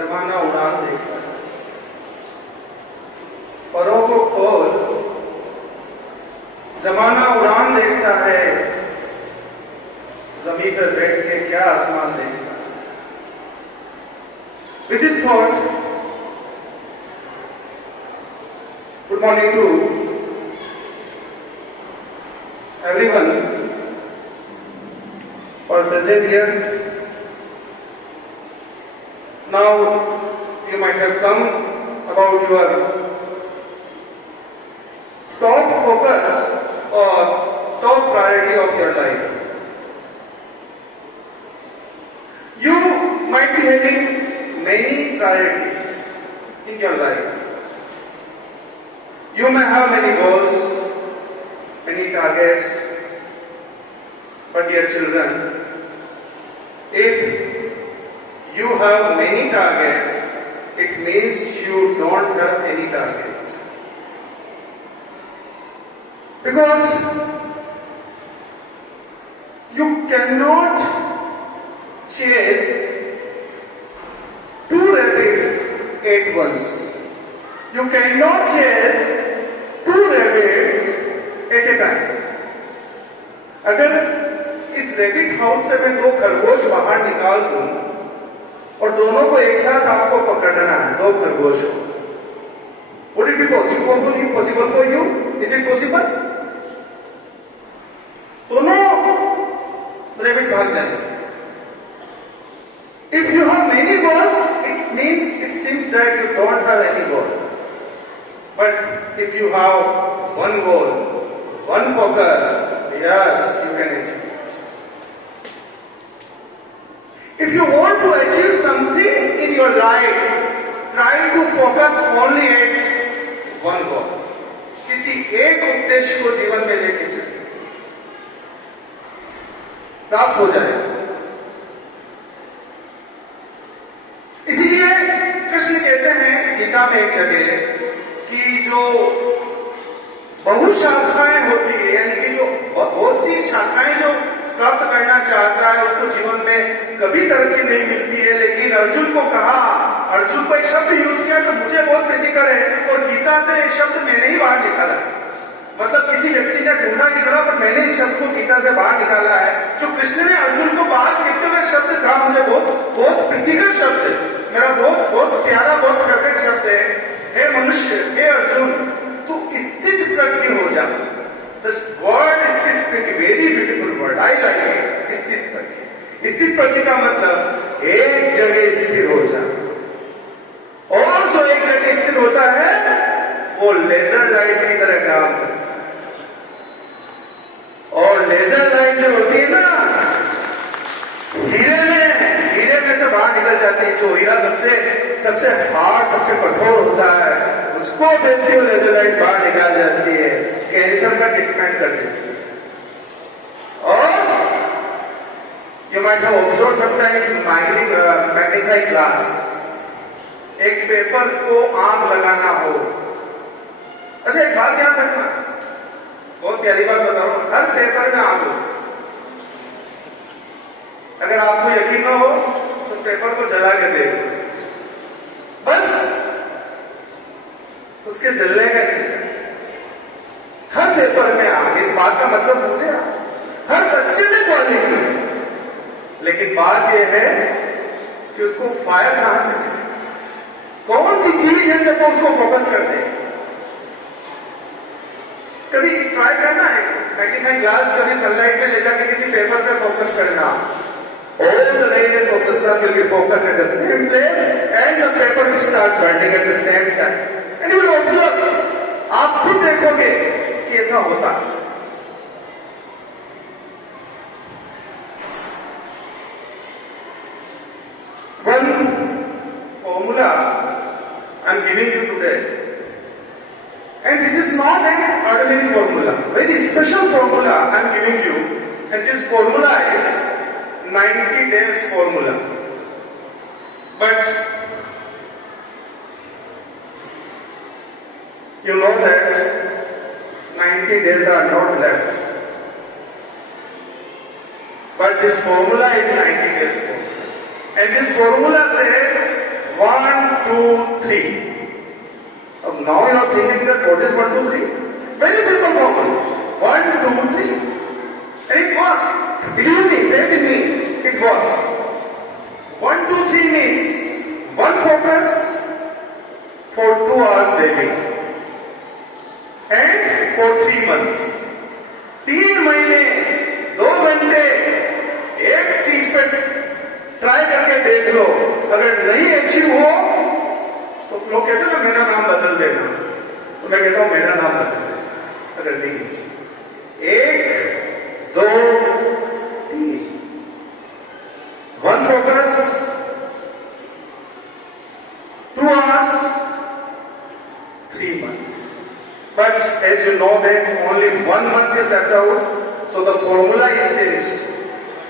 जमाना उड़ान देखता है। परों को खोल, जमाना उड़ान देखता है। जमीन पर बैठ के क्या आसमान देखता है। With this thought, good morning to everyone or present here. Now you might have come about your top focus or top priority of your life. You might be having many priorities in your life. You may have many goals, many targets, but dear children, if you have many targets, it means you don't have any target. Because you cannot chase two rabbits at once. You cannot chase two rabbits at a time. अगर इस rabbit house से मैं दो खरगोश बाहर निकाल दूं और दोनों को एक साथ आपको पकड़ना है, दो खरगोश को, would it be possible for you? Is it possible? दोनों रैबिट भाग जाएंगे. If you have many balls, it seems that you don't have any ball. But if you have one goal, one focus, yes, you can achieve it. If you want to achieve something in your life, try to focus only at one goal. किसी एक उद्देश्य को जीवन में लेके चलिए, प्राप्त हो जाएगा. इसीलिए कृष्ण कहते हैं गीता में एक जगह कि जो बहुशाखाएं होती है, यानी कि जो बहुत सी शाखाएं जो प्राप्त करना चाहता है उसको जीवन में कभी तरक्की नहीं मिलती है. लेकिन अर्जुन को कहा, अर्जुन को एक शब्द यूज किया तो मुझे बहुत प्रीतिकर है, और गीता से एक शब्द मैंने ही बाहर निकाला है. मतलब किसी व्यक्ति ने ढूंढा निकला पर मैंने इस शब्द को गीता से बाहर निकाला है. जो कृष्ण ने अर्जुन को बाहर कहते हुए शब्द कहा, मुझे बहुत प्रीतिकर शब्द है, मेरा बहुत प्यारा, बहुत फेवरेट शब्द है. हे मनुष्य, हे अर्जुन, तू स्थित प्रज्ञ हो जा. The word स्थित प्रज्ञ, very beautiful word, I like it. स्थित प्रज्ञ, स्थित प्रज्ञ का मतलब एक जगह स्थिर हो जा. और जो एक जगह स्थिर होता है वो लेजर लाइट की तरह काम करता है. और लेजर लाइट जो होती है ना, हीरे में से बाहर निकल जाती है. जो हीरा सबसे हार्ड, सबसे कठोर होता है, उसको देखते हुए लेजर लाइट बाहर निकाल जाती है, कैंसर का ट्रीटमेंट कर देती है. और you might have observe sometimes magnifying glass. एक पेपर को आग लगाना हो. अच्छा, एक बात ध्यान रखना, बहुत प्यारी बात बता रहा हूं, हर पेपर में आग हो. अगर आपको यकीन न हो तो पेपर को जला के देखो, बस उसके जलने का नहीं. हर पेपर में आग. इस बात का मतलब समझे आप? हर बच्चे में क्वालिटी है, लेकिन बात यह है कि उसको फायर कहां से मिले, कौन सी चीज है जब वो उसको फोकस करते हैं. कभी ट्राई करना है मैग्नीफाइंग ग्लास, कभी सनलाइट में ले जाकर किसी पेपर पे फोकस करना. All the rays of the sun will be focused at the same place and the paper will start burning at the same time. And you will observe, आप खुद देखोगे कि ऐसा होता. One formula I am giving you today, and this is not an ordinary formula, very special formula I am giving you, and this formula is 90 days formula. But you know that 90 days are not left. But this formula is 90 days formula. And this formula says 1, 2, 3. Now you are thinking that what is 1, 2, 3? Very simple formula. 1, 2, 3. And it works. Believe me, faith in me, it works. 1, 2, 3 means one focus for 2 hours daily. And for 3 months. 3 महीने 2 घंटे एक चीज पे try करके देख लो, अगर नहीं अच्छी हो तो लोग कहते हैं ना मेरा नाम बदल देना, तो मैं कहता हूं मेरा नाम बदल देना अगर नहीं अच्छी। 1, 2, 3 one focus 2 hours 3 months. But as you know that only 1 month is left out, so the formula is changed.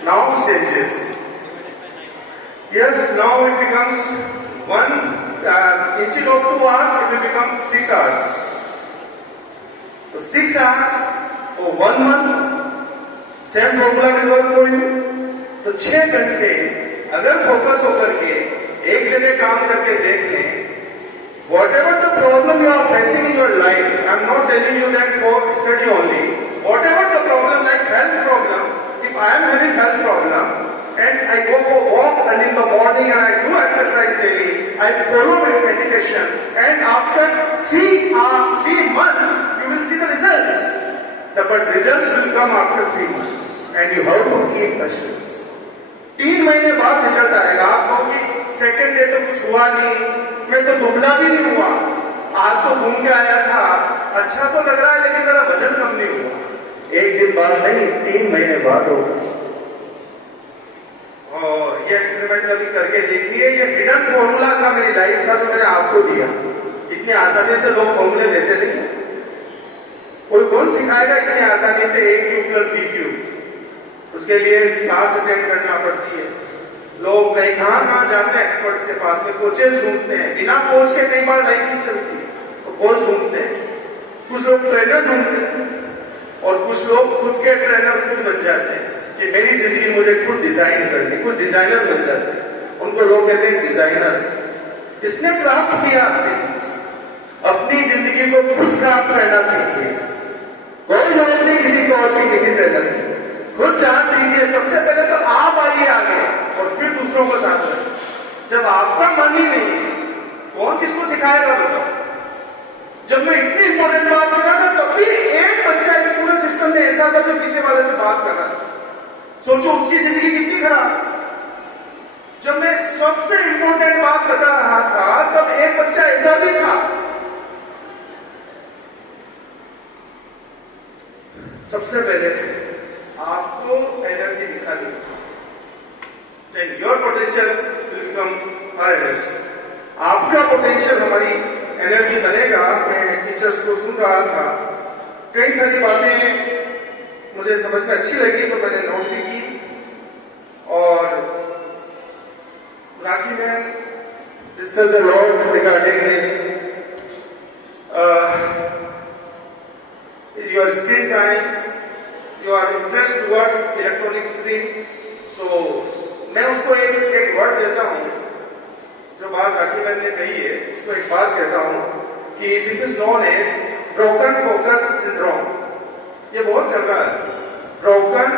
Now it changes. Yes, now it becomes instead of 2 hours, it will become 6 hours. So 6 hours for 1 month, same formula will work for you. तो 6 घंटे अगर focus होकर के एक जगह काम करके देख लें, whatever the problem you are facing in your life, I am not telling you that for study only. Whatever the problem, like health problem, if I am having health problem and I go for walk early in the morning and I do exercise daily, I follow my medication, and after 3 months you will see the results. But results will come after 3 months, and you have to keep patience. 3 महीने बाद result आएगा। आप कहोगे second day तो कुछ हुआ नहीं, मैं तो दुबला भी नहीं हुआ, आज तो घूम के आया था, अच्छा तो लग रहा है लेकिन मेरा वजन कम नहीं हुआ। एक दिन बाद नहीं, 3 महीने बाद होगा। और ये एक्सपेरिमेंट कभी करके देखिए, ये हिडन फॉर्मूला था मेरी लाइफ का जो मैंने आपको दिया। इतनी आसानी से लोग फॉर्मूले देते नहीं, कोई कौन सिखाएगा इतनी आसानी से a³ + b³? उसके लिए क्लास अटेंड करना पड़ती है। लोग कहीं कहां जाते हैं एक्सपर्ट्स के पास में, कोचेस ढूंढते हैं, बिना कोच के कई बार लाइफ नहीं चलती, तो कोच ढूंढते हैं। कुछ लोग ट्रेनर ढूंढते हैं और कुछ लोग खुद के ट्रेनर खुद बन जाते हैं कि मेरी जिंदगी मुझे खुद डिजाइन करनी, कुछ डिजाइनर बन जाते हैं, उनको लोग कहते हैं डिजाइनर। इसने क्राफ्ट किया अपनी जिंदगी को खुद क्राफ्ट करना सीखिए, कोई जरूरत नहीं किसी कोच की, किसी ट्रेनर की। खुद चांस लीजिए, सबसे पहले तो आप आइए आगे और फिर दूसरों को साथ रखें। जब आपका मन ही नहीं है, कौन किसको सिखाएगा बताओ? जब मैं इतनी इंपॉर्टेंट बात कर रहा था तब भी एक बच्चा इस पूरे सिस्टम में ऐसा था जो पीछे वाले से बात कर रहा था। सोचो उसकी जिंदगी कितनी खराब। जब मैं सबसे इंपॉर्टेंट बात बता रहा था तब एक बच्चा ऐसा भी था। सबसे पहले आपको एनर्जी दिखानी, your potential will become our energy. आपका पोटेंशियल हमारी एनर्जी बनेगा। मैं टीचर्स को सुन रहा था, कई सारी बातें मुझे समझ में अच्छी लगी तो मैंने नोट भी की। और Rakhi ma'am discuss the lot regarding this your screen time, your interest towards electronic screen. So मैं उसको एक वर्ड देता हूं, जो बात राखी मैम ने कही है उसको एक बात कहता हूं कि this is known as broken focus syndrome. ये बहुत चल रहा है, ब्रोकन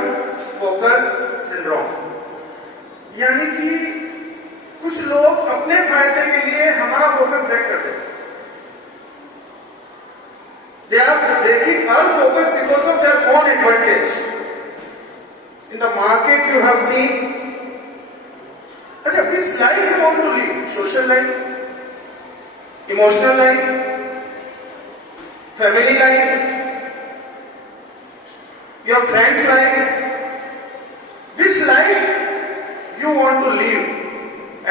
फोकस सिंड्रोम। यानी कि कुछ लोग अपने फायदे के लिए हमारा फोकस ब्रेक कर देते हैं। They are breaking our focus because of their own advantage. In the market you have seen, अच्छा, which life you want to live? Social life, emotional life, family life, your friends life, which life you want to live?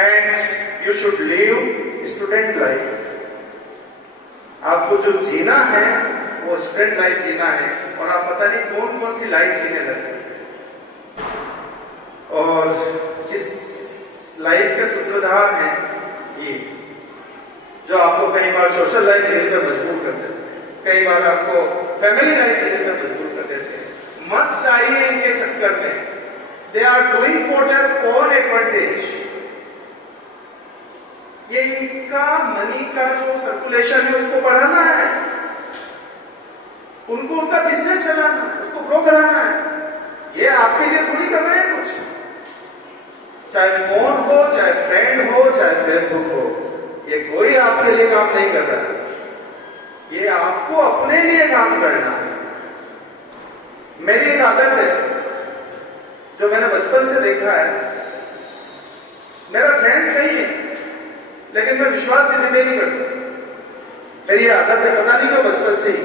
And you should live student life. आपको जो जीना है वो student life जीना है, और आप पता नहीं कौन कौन सी लाइफ जीने लग सकते हैं। और इस लाइफ के सूत्रधार हैं ये, जो आपको कई बार सोशल लाइफ जीने पर मजबूर कर देते हैं, कई बार आपको फैमिली लाइफ जीने पर मजबूर कर देते हैं। मत आइए इनके चक्कर में। They are doing for their own advantage. ये इनका मनी का जो सर्कुलेशन है उसको बढ़ाना है, उनको उनका बिजनेस चलाना है, उसको ग्रो कराना है। ये आपके लिए थोड़ी कर रहे हैं कुछ, चाहे फोन हो, चाहे फ्रेंड हो, चाहे फेसबुक हो, ये कोई आपके लिए काम नहीं कर रहा है, ये आपको अपने लिए काम करना है। मेरी एक आदत है जो मैंने बचपन से देखा है, मेरा फ्रेंड्स नहीं है लेकिन मैं विश्वास किसी पे नहीं करता। मेरी आदत है, पता नहीं क्यों बचपन से ही,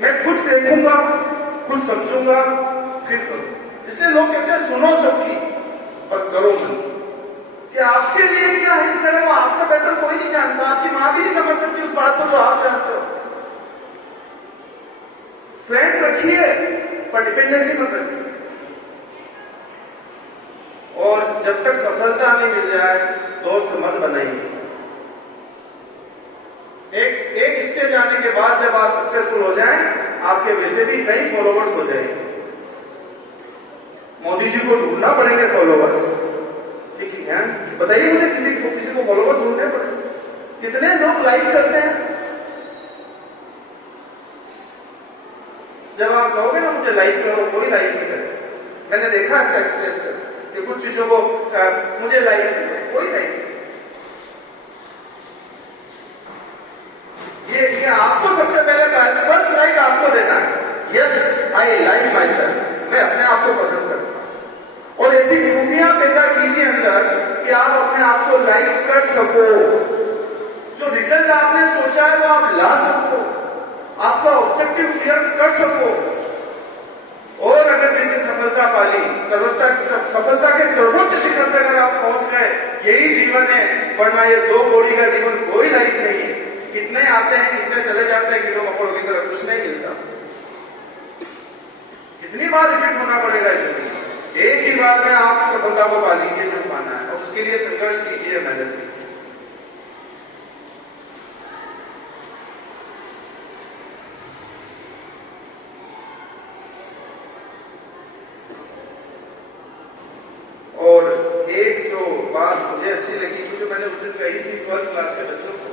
मैं खुद देखूंगा, खुद समझूंगा, फिर करूं। जिससे लोग कहते हैं सुनो सबकी और करो मन की, कि आपके लिए क्या हित करे वो आपसे बेहतर कोई नहीं जानता। आपकी मां भी नहीं समझ सकती उस बात को जो आप जानते हो। फ्रेंड्स रखिए पर डिपेंडेंसी मत रखिए, और जब तक सफलता नहीं मिल जाए दोस्त मत बनाइए। एक स्टेज आने के बाद जब आप सक्सेसफुल हो जाएं, आपके वैसे भी कई फॉलोवर्स हो जाएंगे। मोदी जी को ढूंढना पड़ेंगे फॉलोवर्स, ठीक है? बताइए मुझे, किसी को फॉलोवर्स ढूंढने पड़ेंगे। कितने लोग लाइक करते हैं? जब आप कहोगे ना मुझे लाइक करो, कोई लाइक नहीं करेगा। मैंने देखा ऐसा एक्सप्रेस कर कि कुछ चीजों को मुझे लाइक नहीं, कोई लाइक नहीं। ये आपको सबसे पहले फर्स्ट लाइक आपको देना है। Yes I like my self, मैं अपने आप को पसंद करता हूं। और ऐसी खूबियां पैदा कीजिए अंदर कि आप अपने आप को लाइक कर सको। जो रिजल्ट आपने सोचा है वो आप ला सको, आपका ऑब्जेक्टिव क्लियर कर सको। और अगर जिस दिन सफलता पाली, सफलता के सर्वोच्च शिखर पर अगर आप पहुंच गए, यही जीवन है। वरना ये दो कौड़ी का जीवन कोई लाइफ नहीं है। कितने आते हैं, कितने चले जाते हैं, किलो मकोड़ों की तरह, कुछ नहीं मिलता। कितनी बार रिपीट होना पड़ेगा इसमें? एक ही बार में आप सफलता को पा लीजिए जो पाना है, और उसके लिए संघर्ष कीजिए, मेहनत कीजिए। और एक जो बात मुझे अच्छी लगी थी, जो मैंने उस दिन कही थी 12th क्लास के बच्चों को,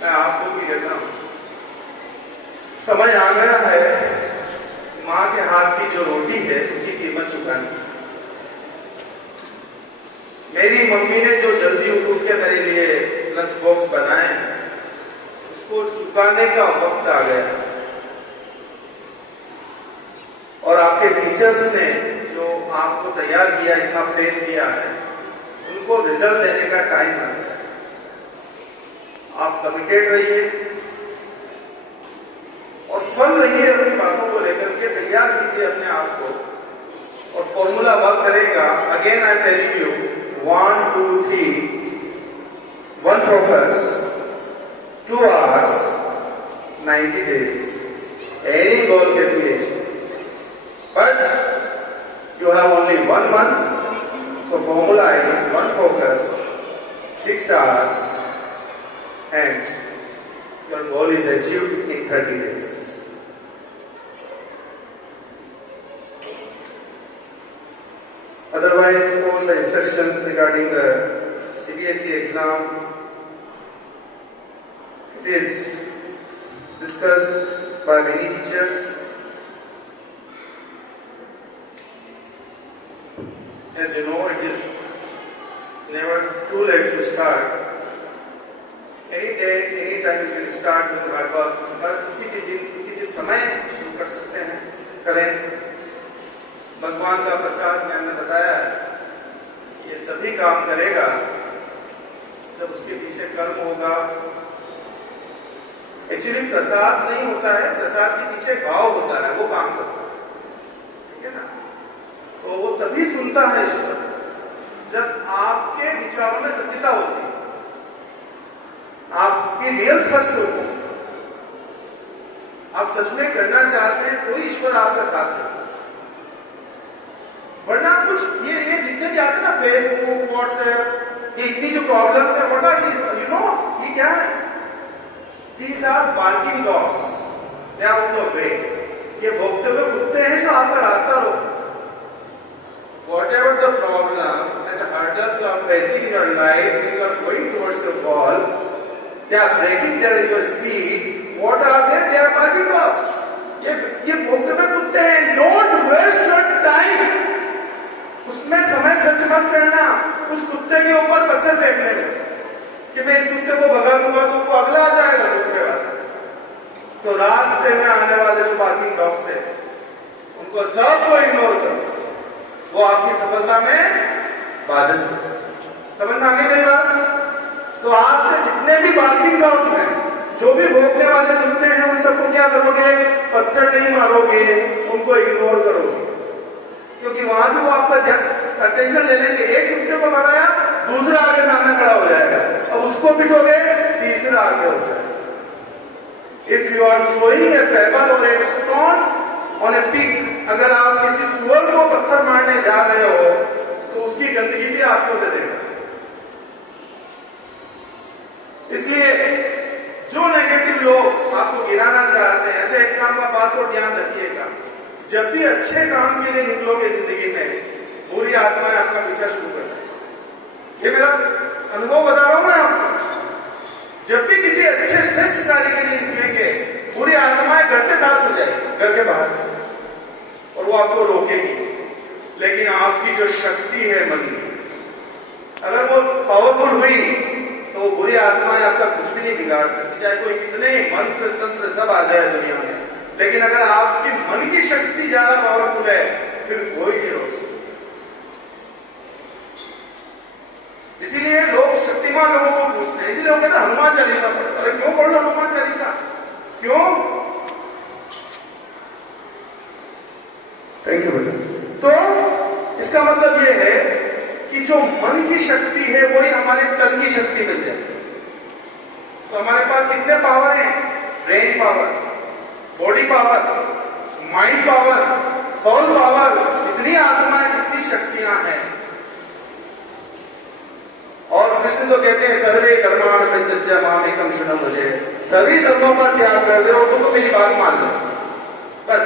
मैं आपको भी कहता हूं। समय आ गया है मां के हाथ की जो रोटी है उसकी कीमत चुकानी। मेरी मम्मी ने जो जल्दी उठ के मेरे लिए लंच बॉक्स बनाए हैं, उसको चुकाने का वक्त आ गया। और आपके टीचर्स ने जो आपको तैयार किया, इतना फेल किया है, उनको रिजल्ट देने का टाइम आ गया। आप कमिटेड रहिए और फल रहिए अपनी बातों को लेकर के, तैयार कीजिए अपने आप को। और फॉर्मूला वर्क करेगा। Again I am telling you, 1 2 3, 1 focus, 2 hours, 90 days. Any goal can be achieved, but you have only 1 month. So formula is 1 focus, 6 hours, and your goal is achieved in 30 days. Otherwise, all the instructions regarding the CBSE exam, it is discussed by many teachers. As you know, it is never too late to start. Any day, any time you can start with hard work. पर किसी भी दिन, किसी भी समय शुरू कर सकते हैं, करें। भगवान का प्रसाद मैंने बताया है, ये तभी काम करेगा जब उसके पीछे कर्म होगा। एक्चुअली प्रसाद नहीं होता है, प्रसाद के पीछे भाव होता है, वो काम करता है, ठीक है ना? तो वो तभी सुनता है ईश्वर जब आपके विचारों में सत्यता होती है, आपकी रियल ट्रस्ट होती है, आप सच में करना चाहते हैं, कोई ईश्वर आपका साथ देता है। वरना कुछ ये जितने भी आते हैं ना, फेसबुक, व्हाट्सएप, ये इतनी जो प्रॉब्लम्स है, what are these? You know, ये क्या है? These are barking dogs, they are on the way. ये भोगते हुए कुत्ते हैं जो आपका रास्ता रोकते हैं। whatever the problem and the hurdles you are facing in your life when you are going towards the wall, they are breaking there in your speed. What are they? They are barging blocks. ये भोगते में कुत्ते हैं. Don't waste your time. उसमें समय खर्च मत करना उस कुत्ते के ऊपर पत्थर फेंकने में कि मैं इस कुत्ते को भगा दूंगा तो वो अगला आ जाएगा दूसरे वाला. तो रास्ते में आने वाले जो बार्गिंग ब्लॉक्स है उनको सबको इग्नोर करो. वो आपकी सफलता में बाधक है. समझ में आ गई मेरी बात? तो आज से जितने भी बार्गिंग ब्लॉक्स हैं, जो भी भोगने वाले कुत्ते हैं, उन सबको क्या करोगे? पत्थर नहीं मारोगे, उनको इग्नोर करोगे. क्योंकि वहां भी वो आपका अटेंशन ले लेंगे. एक कुत्ते को भगाया, दूसरा आगे सामने खड़ा हो जाएगा. अब उसको पिटोगे, तीसरा आगे हो जाएगा. If you are throwing a pebble और a stone on a pig, अगर आप किसी सुअर को पत्थर मारने जा रहे हो तो उसकी गंदगी भी आपको दे देगा. इसलिए जो नेगेटिव लोग आपको गिराना चाहते हैं, अच्छा एक काम का बात को ध्यान रखिएगा, जब भी अच्छे काम के लिए निकलोगे जिंदगी में, बुरी आत्माएं आपका पीछा शुरू कर देंगी. ये मेरा अनुभव बता रहा हूं मैं आपको. जब भी किसी अच्छे श्रेष्ठ कार्य के लिए निकलेंगे, बुरी आत्माएं घर से साथ हो जाएगी, घर के बाहर से, और वो आपको रोकेगी. लेकिन आपकी जो शक्ति है मन की, अगर वो पावरफुल हुई तो बुरी आत्माएं आपका कुछ भी नहीं बिगाड़ सकती. चाहे कोई कितने मंत्र तंत्र सब आ जाए दुनिया में, लेकिन अगर आपकी मन की शक्ति ज्यादा पावरफुल है, फिर कोई नहीं रोक सकता. इसीलिए लोग शक्तिमान लोगों को पूछते हैं. इसलिए वो कहते हैं हनुमान चालीसा पढ़ो. अरे क्यों पढ़ लो हनुमान चालीसा? क्यों? थैंक यू बेटा. तो इसका मतलब ये है कि जो मन की शक्ति है वही हमारे तन की शक्ति बन जाए. तो हमारे पास कितने पावर हैं? Brain power, body power, mind power, soul power, कितनी आत्माएं, कितनी शक्तियां हैं. और कृष्ण तो कहते हैं सर्वे कर्माण परित्यज्य मामेकं शरणं व्रज. सभी कर्मों का त्याग कर दो, तुम तो मेरी बात मान लो. बस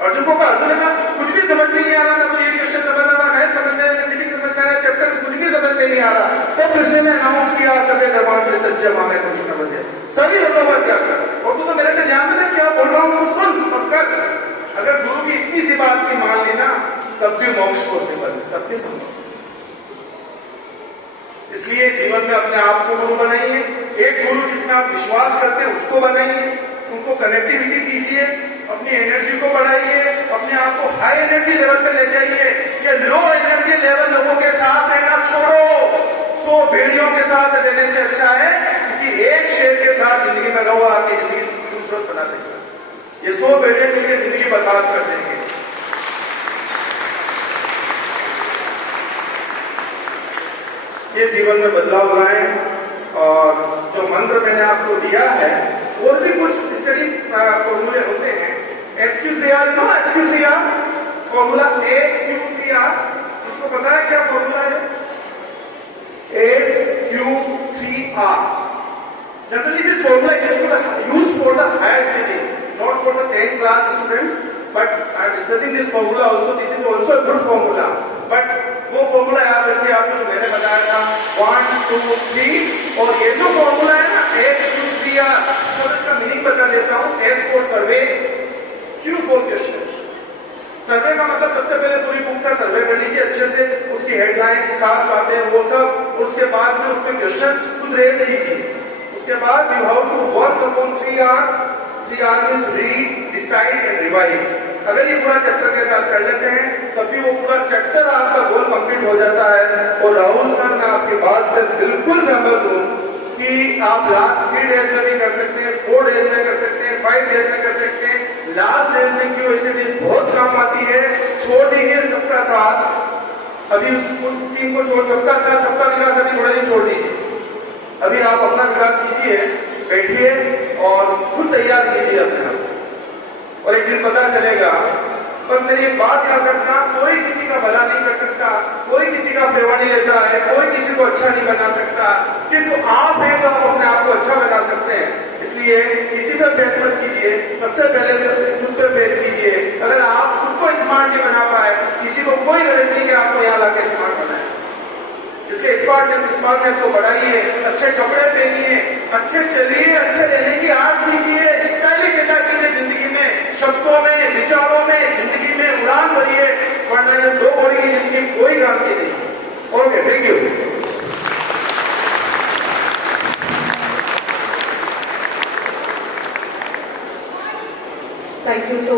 अर्जुन को कहा, अर्जुन का कुछ भी समझ में नहीं आ रहा, ना तो ये क्वेश्चन समझ रहा, ना मैथ समझ में आ रहा, फिजिक्स समझ में आ रहा, चैप्टर्स कुछ भी समझ में नहीं आ रहा. तो कृष्ण ने अनाउंस किया सर्वे कर्माण परित्यज्य मामेकं शरणं व्रज. सभी कर्मों का त्याग कर. और तू तो मेरे पे ध्यान दे, क्या बोल रहा हूं सुन और कर. अगर गुरु की इतनी सी बात की मान लेना, तब भी मोक्ष पॉसिबल, तब भी संभव. इसलिए जीवन में अपने आप को गुरु बनाइए. एक गुरु जिसमें आप विश्वास करते हैं उसको बनाइए, उनको कनेक्टिविटी दीजिए, अपनी एनर्जी को बढ़ाइए, अपने आप को हाई एनर्जी लेवल पे ले जाइए. ये लो एनर्जी लेवल लोगों के साथ रहना छोड़ो. 100 भेड़ियों के साथ रहने से अच्छा है किसी एक शेर के साथ जिंदगी में रहो. आपकी जिंदगी खूबसूरत बना देगा. ये 100 भेड़ियों के लिए जिंदगी बर्बाद कर देंगे. ये जीवन में बदलाव लाए. और जो मंत्र मैंने आपको दिया है, और भी कुछ स्टडी फॉर्मूले होते हैं. SQ3R, no SQ3R formula, SQ3R, इसको पता है क्या फॉर्मूला है? SQ3R. Generally this formula is used for the higher studies, not for the 10th class students. But I am discussing this formula also. This is also a good formula. But वो formula याद रखिए आपको जो मैंने बताया था, 1 2 3. और ये जो फॉर्मूला है ना SQ3R, तो इसका मीनिंग बता देता हूं. S for survey, Q for questions. Survey का मतलब सबसे पहले पूरी बुक का सर्वे कर लीजिए अच्छे से, उसकी हेडलाइंस, खास बातें, वो सब. उसके बाद में उसमें क्वेश्चंस खुद रेज कीजिए. उसके बाद you have to work upon 3R. 3R means read, decide and revise. अगर ये पूरा चैप्टर के साथ कर लेते हैं, तभी वो पूरा चैप्टर आपका गोल कंप्लीट हो जाता है. और राहुल सर, मैं आपकी बात से बिल्कुल सहमत हूं कि आप लास्ट 3 डेज में भी कर सकते हैं, 4 डेज में कर सकते हैं, 5 डेज में कर सकते हैं. लास्ट डेज में क्यों स्टडी बहुत काम आती है. छोड़ दीजिए सबका साथ, अभी उस टीम को छोड़, सबका साथ सबका विकास अभी थोड़ा दिन छोड़ दीजिए. अभी आप अपना विकास कीजिए, बैठिए और खुद तैयार कीजिए अपने आप. और एक दिन पता चलेगा. बस मेरी एक बात याद रखना, कोई किसी का भला नहीं कर सकता, कोई किसी का फेवर नहीं लेता है, कोई किसी को अच्छा नहीं बना सकता. सिर्फ आप हैं जो आप अपने आप को अच्छा बना सकते हैं. इसलिए किसी पर फेक मत कीजिए, सबसे पहले खुद पे फेक कीजिए। अगर आप खुद को स्मार्ट नहीं बना पाए, किसी को कोई गरज नहीं कि आपको यहाँ लाके स्मार्ट बनाए। इसलिए स्मार्टनेस को बढ़ाइए, अच्छे कपड़े पहनिए, अच्छे चलिए, अच्छे रहने की आदत सीखिए, स्टाइलिंग पैदा कीजिए जिंदगी में, शब्दों में, विचारों में, जिंदगी में उड़ान भरिए, वरना ये 2 घड़ी की जिंदगी कोई काम की नहीं। Okay, thank you. Thank you so